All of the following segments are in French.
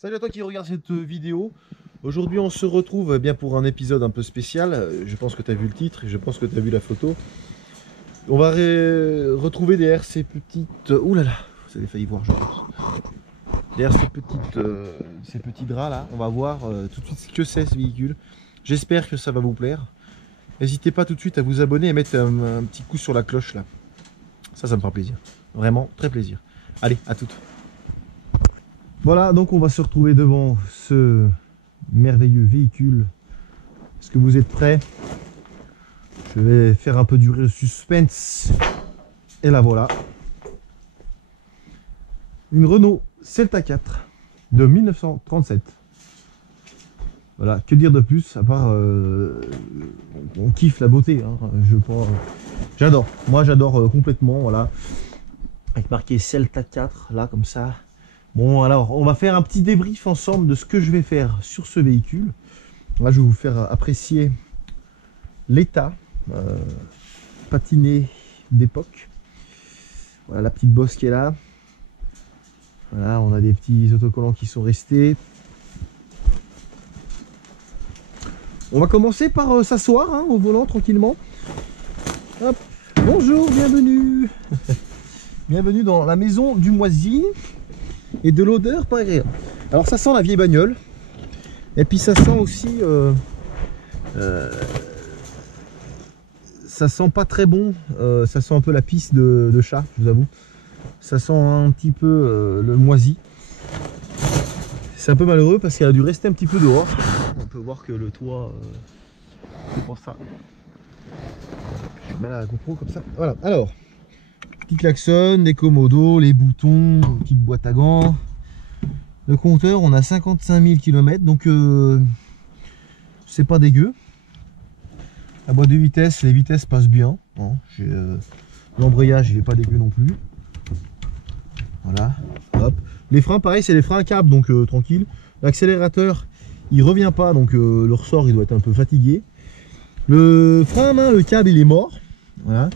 Salut à toi qui regarde cette vidéo. Aujourd'hui on se retrouve bien pour un épisode un peu spécial. Je pense que tu as vu le titre et je pense que tu as vu la photo. On va retrouver derrière ces petites... Ouh là là, vous avez failli voir je pense. Derrière ces petits draps là, on va voir tout de suite ce que c'est ce véhicule. J'espère que ça va vous plaire. N'hésitez pas tout de suite à vous abonner et mettre un petit coup sur la cloche là. Ça me fera plaisir. Vraiment très plaisir. Allez, à toutes. Voilà, donc on va se retrouver devant ce merveilleux véhicule. Est-ce que vous êtes prêts? Je vais faire un peu durer le suspense. Et la voilà. Une Renault Celta 4 de 1937. Voilà, que dire de plus à part on kiffe la beauté, hein. J'adore, moi j'adore complètement, voilà. Avec marqué Celta 4 là comme ça. Bon, alors on va faire un petit débrief ensemble de ce que je vais faire sur ce véhicule. Là je vais vous faire apprécier l'état patiné d'époque. Voilà la petite bosse qui est là. Voilà, on a des petits autocollants qui sont restés. On va commencer par s'asseoir hein, au volant tranquillement. Hop. Bonjour, bienvenue. Bienvenue dans la maison du moisi et de l'odeur pas agréable. Alors ça sent la vieille bagnole et puis ça sent aussi ça sent pas très bon, ça sent un peu la pisse de chat, je vous avoue. Ça sent un petit peu le moisi. C'est un peu malheureux parce qu'elle a dû rester un petit peu dehors. On peut voir que le toit c'est pour ça. Je mets la GoPro comme ça. Voilà, alors petit klaxon, des commodos, les boutons, une petite boîte à gants. Le compteur, on a 55 000 km, donc c'est pas dégueu. La boîte de vitesse, les vitesses passent bien. Hein. L'embrayage, il est pas dégueu non plus. Voilà, hop. Les freins, pareil, c'est les freins à câble, donc tranquille. L'accélérateur, il revient pas, donc le ressort, il doit être un peu fatigué. Le frein à main, le câble, il est mort. Voilà.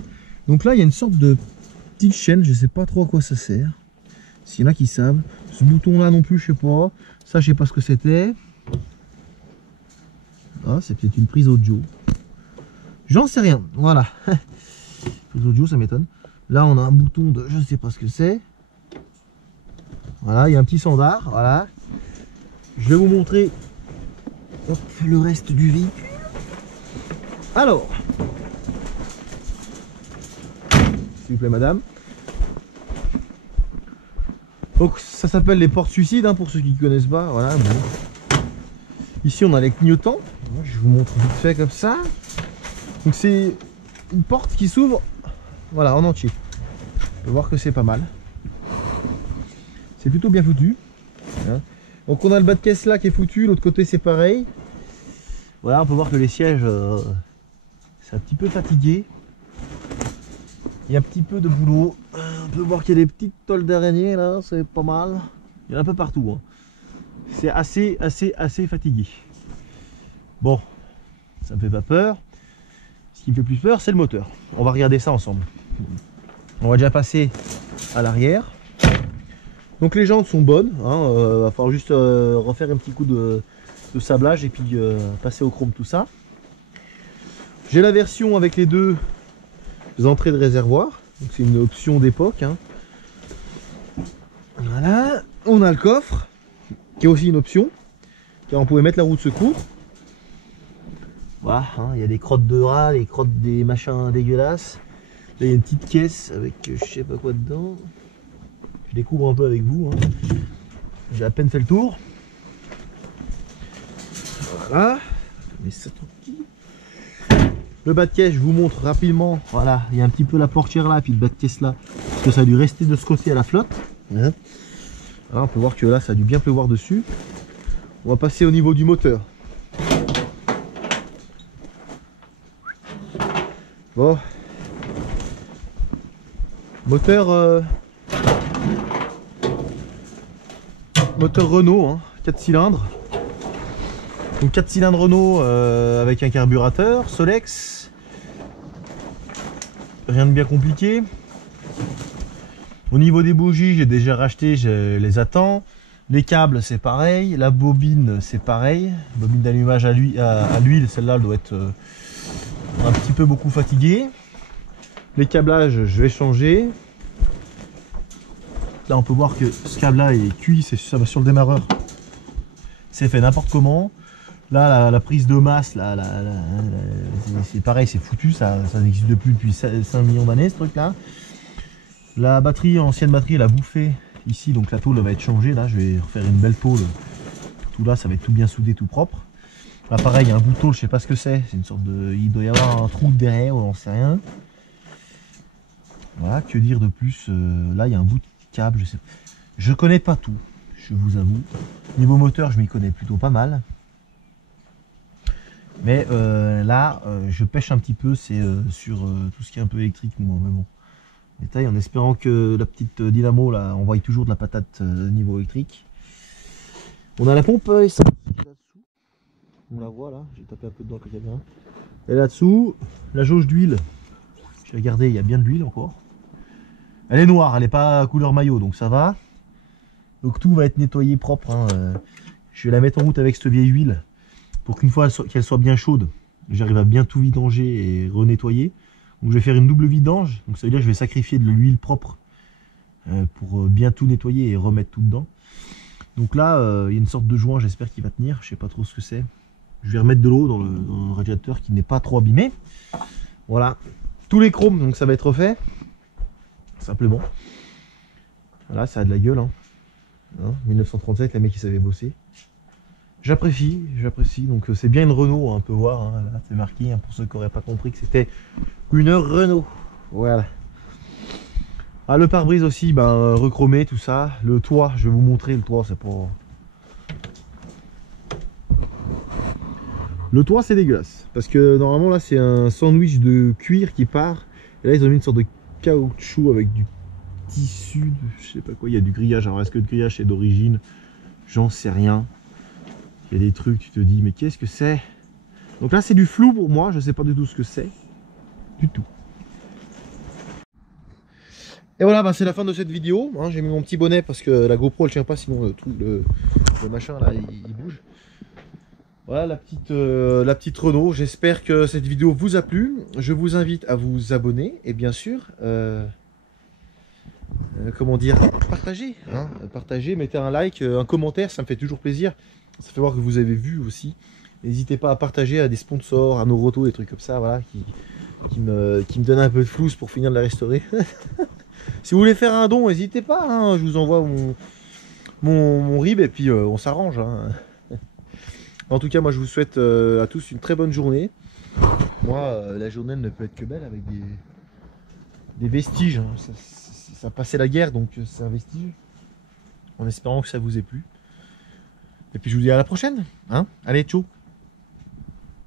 Donc là, il y a une sorte de petite chaîne, je sais pas trop à quoi ça sert. S'il y en a qui savent. Ce bouton là non plus, je sais pas. Ça, je sais pas ce que c'était. Ah, c'est peut-être une prise audio. J'en sais rien. Voilà. Prise audio, ça m'étonne. Là, on a un bouton de je sais pas ce que c'est. Voilà, il y a un petit sandar. Voilà. Je vais vous montrer hop, le reste du véhicule. Alors, s'il vous plaît, madame. Donc ça s'appelle les portes suicides hein, pour ceux qui ne connaissent pas. Voilà, bon. Ici on a les clignotants. Je vous montre vite fait comme ça. Donc c'est une porte qui s'ouvre voilà, en entier. On peut voir que c'est pas mal. C'est plutôt bien foutu. Donc on a le bas de caisse là qui est foutu. L'autre côté c'est pareil. Voilà, on peut voir que les sièges c'est un petit peu fatigué. Il y a un petit peu de boulot. On peut voir qu'il y a des petites tolles d'araignée là, c'est pas mal. Il y en a un peu partout. Hein. C'est assez fatigué. Bon, ça me fait pas peur. Ce qui me fait plus peur, c'est le moteur. On va regarder ça ensemble. On va déjà passer à l'arrière. Donc les jantes sont bonnes. Hein, va falloir juste refaire un petit coup de sablage et puis passer au chrome tout ça. J'ai la version avec les deux entrées de réservoir, c'est une option d'époque hein. Voilà, on a le coffre qui est aussi une option car on pouvait mettre la roue de secours. Voilà, hein, il y a des crottes de rats, les crottes des machins dégueulasses. Là il y a une petite caisse avec je sais pas quoi dedans. Je découvre un peu avec vous hein. J'ai à peine fait le tour. Voilà, mais ça tranquille. Le bas de caisse, je vous montre rapidement. Voilà, il y a un petit peu la portière là, puis le bas de caisse là, parce que ça a dû rester de ce côté à la flotte. Hein. Alors, on peut voir que là, ça a dû bien pleuvoir dessus. On va passer au niveau du moteur. Bon. Moteur Renault, hein, 4 cylindres. Donc 4 cylindres Renault avec un carburateur Solex, rien de bien compliqué. Au niveau des bougies, j'ai déjà racheté, je les attends. Les câbles c'est pareil, la bobine c'est pareil, bobine d'allumage à l'huile, celle-là elle doit être un petit peu beaucoup fatiguée. Les câblages je vais changer. Là on peut voir que ce câble là est cuit, ça va sur le démarreur. C'est fait n'importe comment. Là la prise de masse, c'est pareil, c'est foutu, ça n'existe plus depuis 5 millions d'années ce truc là. La batterie, ancienne batterie, elle a bouffé ici, donc la tôle va être changée. Là je vais refaire une belle tôle. Tout là ça va être tout bien soudé, tout propre. Là pareil, il y a un bout de tôle, je sais pas ce que c'est une sorte de. Il doit y avoir un trou derrière, on sait rien. Voilà, que dire de plus. Là il y a un bout de câble, je sais pas. Je connais pas tout, je vous avoue. Niveau moteur je m'y connais plutôt pas mal. Mais là je pêche un petit peu, c'est sur tout ce qui est un peu électrique, moi, mais bon. Détail, en espérant que la petite dynamo là envoie toujours de la patate niveau électrique. On a la pompe essence là-dessous. On la voit là, j'ai tapé un peu dedans quand il y a bien. Et là-dessous, la jauge d'huile. J'ai regardé, il y a bien de l'huile encore. Elle est noire, elle n'est pas couleur maillot, donc ça va. Donc tout va être nettoyé propre. Hein. Je vais la mettre en route avec cette vieille huile pour qu'une fois qu'elle soit bien chaude, j'arrive à bien tout vidanger et renettoyer. Donc je vais faire une double vidange, donc ça veut dire que je vais sacrifier de l'huile propre pour bien tout nettoyer et remettre tout dedans. Donc là, il y a une sorte de joint, j'espère qu'il va tenir, je sais pas trop ce que c'est. Je vais remettre de l'eau dans le radiateur qui n'est pas trop abîmé. Voilà, tous les chromes, donc ça va être refait, simplement. Voilà, ça a de la gueule. Hein. 1937, les mecs qui savaient bosser. J'apprécie, donc c'est bien une Renault, hein, on peut voir, hein, là c'est marqué, hein, pour ceux qui n'auraient pas compris que c'était une Renault, voilà. Ah, le pare-brise aussi, ben, rechromé, tout ça, le toit, je vais vous montrer, le toit c'est pas... Le toit c'est dégueulasse, parce que normalement là c'est un sandwich de cuir qui part, et là ils ont mis une sorte de caoutchouc avec du tissu, je sais pas quoi, il y a du grillage, alors est-ce que le grillage c'est d'origine, j'en sais rien. Il y a des trucs, tu te dis, mais qu'est-ce que c'est? Donc là, c'est du flou pour moi, je sais pas du tout ce que c'est. Du tout. Et voilà, bah, c'est la fin de cette vidéo. Hein. J'ai mis mon petit bonnet parce que la GoPro, elle tient pas, sinon le machin, là, il bouge. Voilà la petite Renault. J'espère que cette vidéo vous a plu. Je vous invite à vous abonner et bien sûr... comment dire, partagez, hein, partagez, mettez un like, un commentaire, ça me fait toujours plaisir. Ça fait voir que vous avez vu aussi. N'hésitez pas à partager à des sponsors, à nos rotos, des trucs comme ça, voilà, qui me donnent un peu de flouze pour finir de la restaurer. Si vous voulez faire un don, n'hésitez pas, hein, je vous envoie mon RIB et puis on s'arrange. Hein. En tout cas, moi je vous souhaite à tous une très bonne journée. Moi, la journée ne peut être que belle avec des vestiges. Hein. Ça a passé la guerre, donc c'est un vestige. En espérant que ça vous ait plu. Et puis je vous dis à la prochaine. Hein. Allez, ciao.